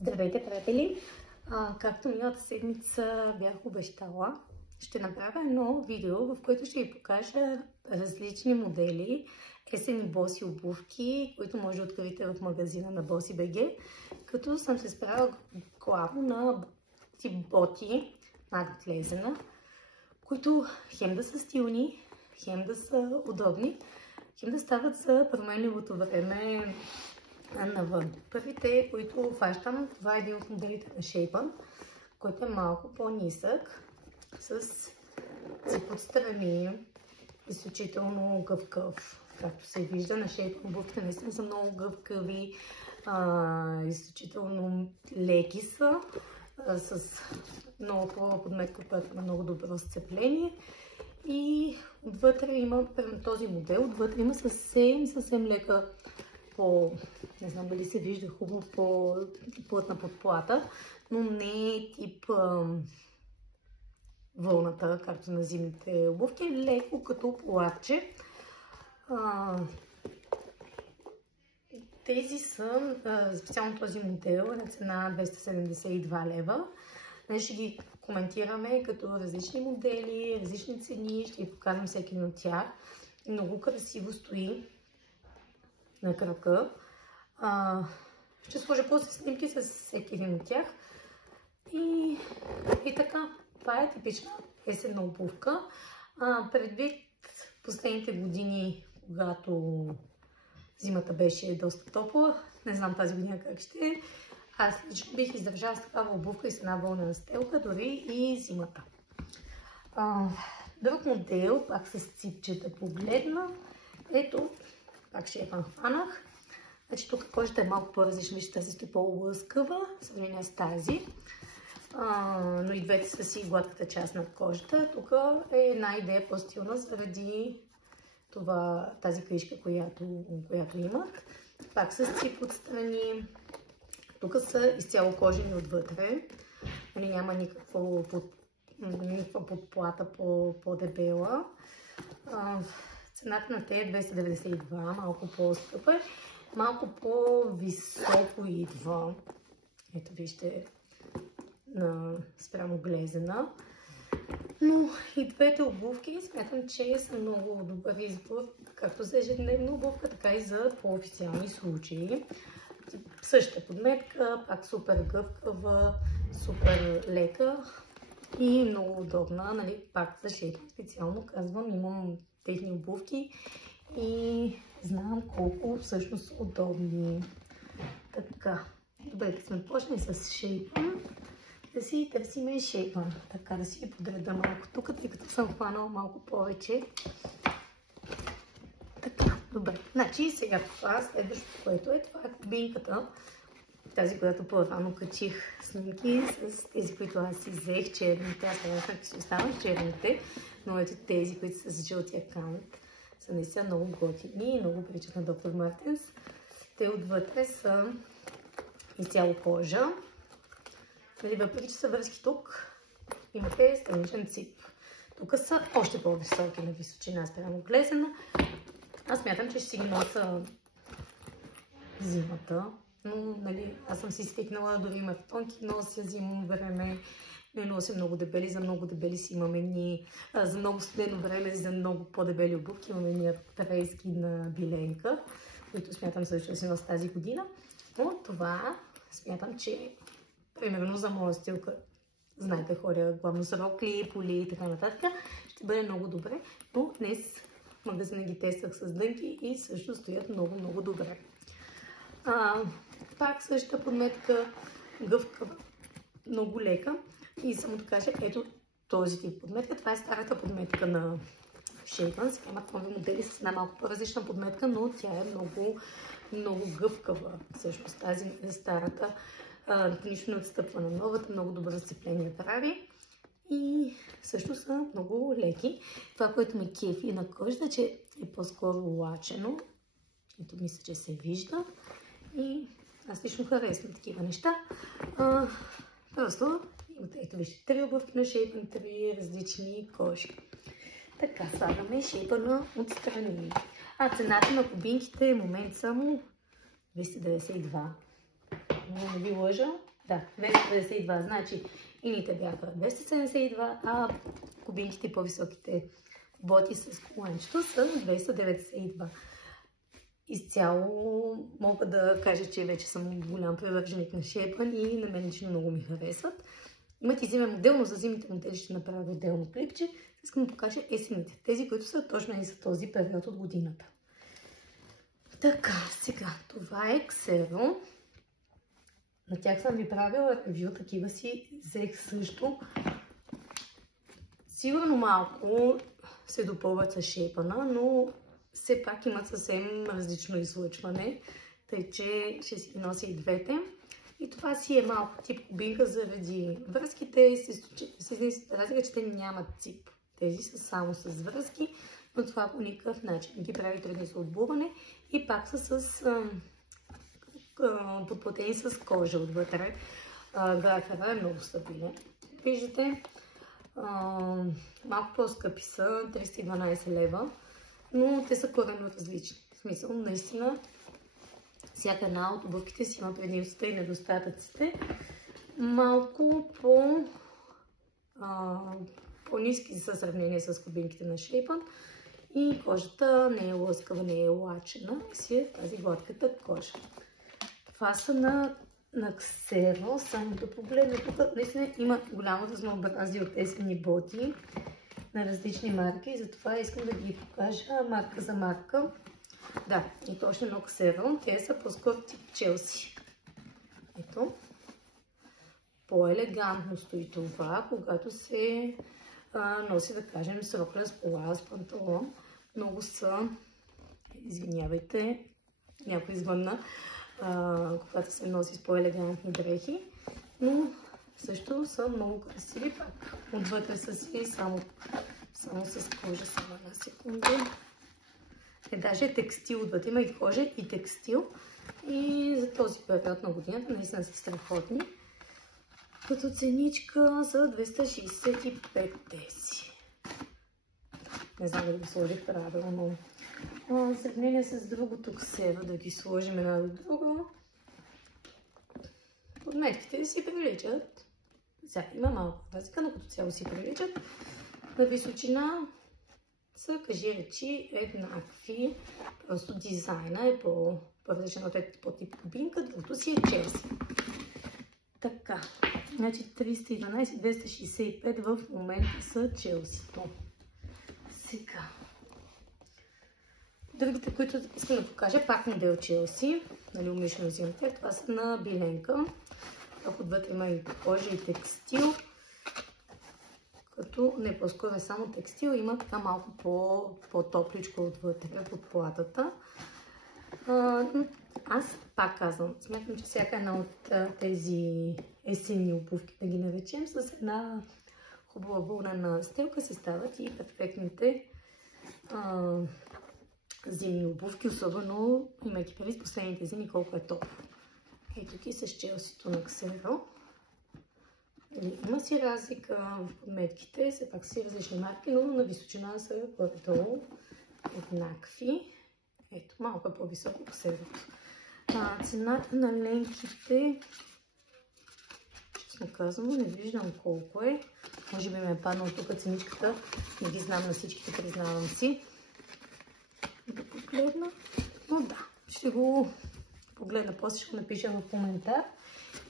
Здравейте, приятели! Както миналата седмица бях обещала, ще направя едно видео, в което ще ви покажа различни модели есенни боси обувки, които може да откриете в магазина на Bossy.bg, като съм се справила главно на тип боти, надлезена, които хем да са стилни, хем да са удобни, хем да стават за променливото време навън. Първите, които фащам, това е един от моделите на Shape-on, който е малко по-нисък, с цип отстрани, изключително гъвкав. Както се вижда, на Shape-on обувките наистина са много гъвкави, изключително леки са, с много хубава подметка, която има много добро сцепление. И отвътре има, този модел, отвътре има съвсем лека, не знам дали се вижда хубаво, по-плътна подплата, но не е тип вълната, както на зимните обувки, леко като платче. Тези са, специално този модел, на цена 272 лева. Днес ще ги коментираме като различни модели, различни цени, ще ви покажем всеки един от тях. Много красиво стои на крака. Ще сложа после снимки с всеки един от тях. И така, това е типична есенна обувка. Предвид последните години, когато зимата беше доста топла, не знам тази година как ще е, аз лично бих издържала с такава обувка и с една вълнена стелка, дори и зимата. Друг модел, пак с ципчета погледна. Ето, пак ще я хванах. Значи тук кожата е малко по-различна, вижте, тази ще е по-лъскава, в сравнение с тази. Но и двете са си гладката част на кожата. Тук е една идея по-стилна заради тази кришка, която имат. Пак с цип отстрани. Тук са изцяло кожени отвътре. Няма никаква подплата по-дебела. Цената на те е 292, малко по-скъпа. Малко по-високо идва. Ето вижте, спрямо глезена. Но и двете обувки смятам, че са много добър избор, както за ежедневна обувка, така и за по-официални случаи. Същата подметка, пак супер гъвкава, супер лека и много удобна. Нали, пак за Shape специално казвам, имам техни обувки и знам колко всъщност са удобни. Така, добре, да сме почнали с Shape, да си търсиме Shape. Така, да си ги подреда малко тук, тъй като съм хванала малко повече. Така, добре. Значи сега това, следващото, което е, това е кабинката. Тази, която по-рано качих снимки с тези, които аз си взех, черните. Аз казах, че ще останат черните, но ето тези, които са с жълтия кант, са наистина много готини и много приличат на Доктор Мартенс. Те отвътре са изцяло кожа. Въпреки че са връзки тук, имате страничен цип. Тук са още по-високи на височина, спрямо глезена. Аз смятам, че ще си ги нося зимата, но нали, аз съм си свикнала, дори маратонки нося зимно време, не нося много дебели, за много дебели си имаме ни, за много студено време, за много по-дебели обувки имаме ни трейски на Биленка, които смятам също да си нося тази година. Но това смятам, че примерно за моя стил, знаете, ходя главно с рокли, поли и така нататък, ще бъде много добре, но днес в магазина ги тествах с дънки и също стоят много добре. Пак същата подметка, гъвкава, много лека и само да кажа, ето този тип подметка, това е старата подметка на Shape. Сега имат нови модели с една малко по-различна подметка, но тя е много гъвкава. Всъщност тази е старата. Нищо не отстъпва на новата, много добро сцепление прави и също са много леки. Това, което ме кефи на кожата, че е по-скоро лачено. Ето мисля, че се вижда и аз лично харесвам такива неща. Просто имате, ето вижте, 3 обувки на Shape, 3 различни кожи. Така, слагаме Shape отстрани. Цената на кубинките е момент само 292. не ви лъжа. Да, 292, значи ините бяха 272, а кубинките по-високите боти с коленчето са 292. Изцяло мога да кажа, че вече съм голям привърженик на Shape'n и на мен лично много ми харесват. Имат и зимен модел, но за зимните модели ще направя отделно клипче. Искам да покажа есените, тези, които са точно и за този период от годината. Така, сега, това е Xero. На тях съм ви правила ревю, такива си взех също. Сигурно малко се допълват с Shape'n, но все пак имат съвсем различно излъчване, тъй че ще си ги нося и двете. И това си е малко тип кубинка заради връзките и с разлика, че те нямат цип. Тези са само с връзки, но това по никакъв начин не ги прави трудни за обуване и пак са подплатени с кожа отвътре. Графера е много стабилен. Виждате, малко по-скъпи са, 312 лева, но те са коренно различни. В смисъл, наистина, всяка една от обувките си има предимствата и недостатъците. Малко по-ниски са в сравнение с кубинките на Shape'n и кожата не е лъскава, не е лачена, си е тази гладката кожа. Това са на Xero, само да погледна тук. Наистина има голямо разнообразие от есенни боти на различни марки, затова искам да ги покажа марка за марка. Да, и точно на Xero, те са по-скоро тип Челси. Ето, по-елегантно стои това, когато се носи, да кажем, с рокля, с пола, с панталон. Много са, извинявайте, някой извънна, когато се носи с по-елегантни дрехи, но също са много красиви пак. Отвътре са си само с кожа, само една секунда. Даже е текстил отвътре, има и кожа и текстил. И за този период на годината наистина са страхотни. Като ценичка за 265 тези. Не знам дали го сложих правилно. В сравнение с другото Xero, да ги сложим една до друга. Подметките си приличат. Сега има малко разлика, но като цяло си приличат. На височина са, кажи речи, еднакви. Просто дизайна е по-различен от по-тип кубинка, другото си е Челси. Така, значи 312-265 в момента са Челсито. Сега. Другите, които искам да покажа, пак модел Челси, нали, умишлено взимам те, това са на биленка. Тук отвътре има и кожа и текстил, като не по-скоро е само текстил, има така малко по-топличко отвътре под платата. Аз пак казвам, смятам, че всяка една от тези есенни обувки, да ги наречем, с една хубава вълнена стелка се стават и перфектните зимни обувки, особено имайки предвид последните зими колко е топло. Ето тук и с Челсито на Xero. Има си разлика в подметките, все пак си различни марки, но на височина са горе-долу еднакви. Ето, малко по-високо Xero. Цената на ленките, честно казано, не виждам колко е. Може би ме е паднал тук ценичката, не ги знам на всичките, признавам си. Да погледна, но да, ще го погледна, после ще го напиша в коментар.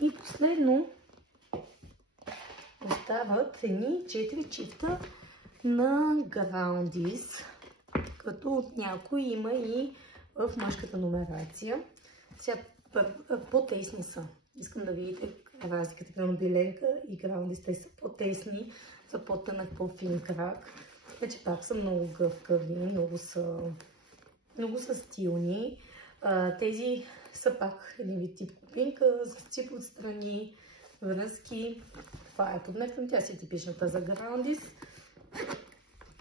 И последно остават едни 4 чифта на Groundis, като от някои има и в мъжката нумерация. Сега по-тесни са. Искам да видите разликата на биленка и Groundis. Те са по-тесни, са по-тънък, по-фин крак. Вече пак са много гъвкави, много са стилни. Тези са пак един вид тип кубинка, с цип отстрани, връзки. Това е подметка, тя си е типичната за Groundis.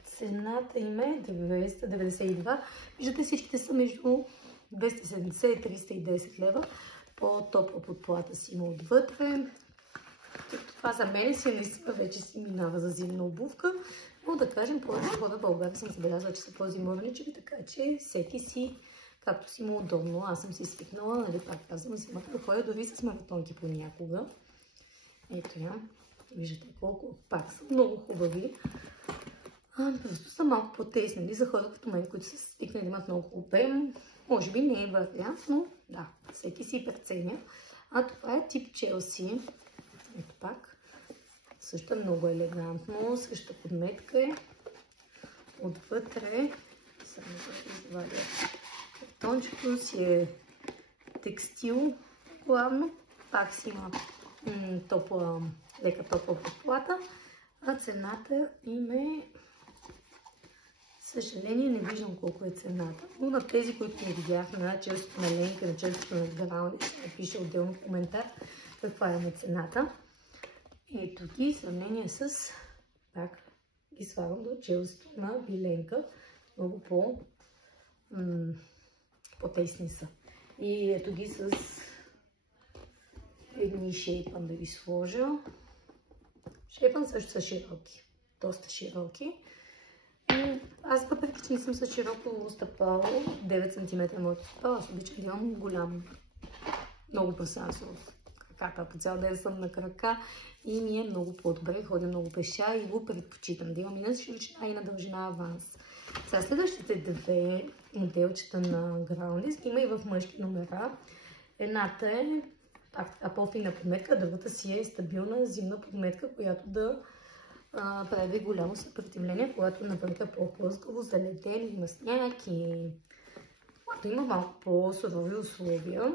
Цената им е 292. Виждате, всичките са между 270 и 310 лева. По-топла подплата си има отвътре. Това за мен си наистина вече си минава за зимна обувка. Но да кажем, повече хора в България съм забелязала, че са по-зимовничеви, така че всеки си както си му удобно. Аз съм си свикнала, нали, пак казвам, си да ходя дори с маратонки понякога. Ето я. Виждате колко пак са много хубави. Просто са малко по-тесни за хора като мен, които са свикнали да имат много обем. Може би не е вариант, но да, всеки си преценя. А това е тип Челси. Ето пак. Също е много елегантно. Същата подметка е. Отвътре само да извадя картончето си е текстил главно. Пак си има лека топла подплата. А цената им е... Съжаление не виждам колко е цената, но на тези, които не видях, на Челсито на Ленка, на Челсито на Groundis, напиша отделно коментар каква е цената. Ето ги, сравнение с... Пак ги слагам до Челсито на Биленка. Много по-тесни са. И ето ги с едни шейпан да ви сложа. Шейпан също са широки. Доста широки. Аз въпреки, че не съм с широко стъпало, 9 см моето стъпало, аз обичам да имам голям, много пространство в краката. По цял ден съм на крака и ми е много по-добре, ходя много пеша и го предпочитам да имам и на широчина и на дължина аванс. Сега следващите две моделчета на Groundis има и в мъжки номера. Едната е по-фина подметка, другата си е стабилна зимна подметка, която да прави голямо съпротивление, когато навънка е по-плъзгаво, заледен, има сняг и когато има малко по-сурови условия.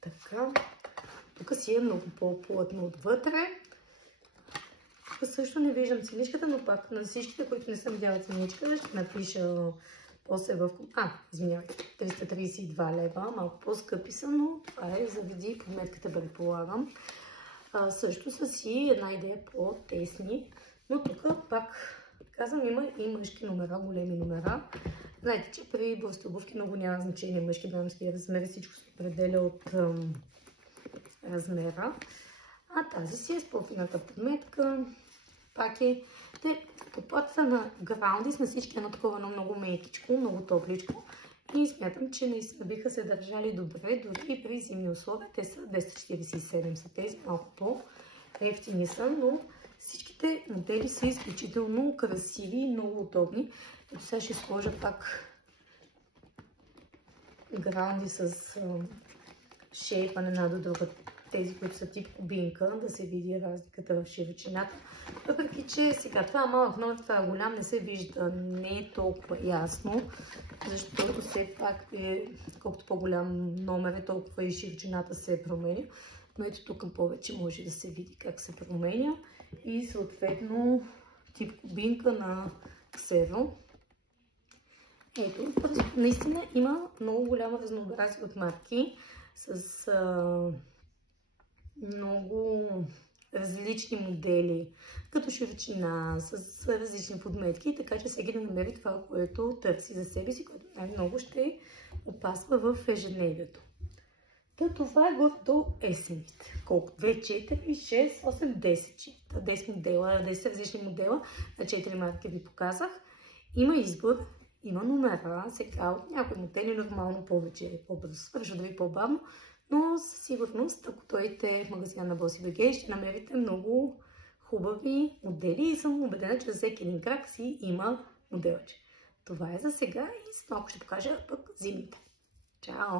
Така, тук си е много по-плътно отвътре. Тук също не виждам ценичката, но пак на всичките, които не съм видяла ценичка, ще напиша после в... извинявайте, 332 лева, малко по-скъпи са, но това е завиди подметката, предполагам. Също са си една идея по-тесни, но тук пак казвам, има и мъжки номера, големи номера. Знаете, че при българските обувки много няма значение мъжки, дамски размери, всичко се определя от размера. А тази си е с по-фината подметка. Пак е... Подплатата на Groundis на всички е на такова много мекичко, много топличко. И смятам, че наистина биха се държали добре, дори при зимни условия. Те са 247 са тези, малко по-ефтини са, но всичките модели са изключително красиви и много удобни. Ето сега ще сложа пак Groundis с шейпане една до друга. Тези, които са тип кубинка, да се види разликата в широчината. Въпреки, че сега това е малък номер, това е голям, не се вижда, не е толкова ясно, защото все пак колкото по-голям номер е, толкова и широчината се променя. Но ето тук повече може да се види как се променя и съответно тип кубинка на ксеро. Ето, наистина има много голямо разнообразие от марки с много различни модели, като широчина, с различни подметки, така че всеки да намери това, което търси за себе си, което най-много ще опасва в ежедневието. Това е до есените. Колко? 2, 4, 6, 8, 10. 10 модела, 10 различни модела, на 4 марки ви показах. Има избор, има номера, сега от някои модели нормално повече по-бързо свършва, да ви по-бавно, но със сигурност, ако дойдете в магазина на Bossy.bg, ще намерите много хубави модели и съм убедена, че за всеки един крак си има моделче. Това е за сега и с малко ще покажа пък зимните. Чао!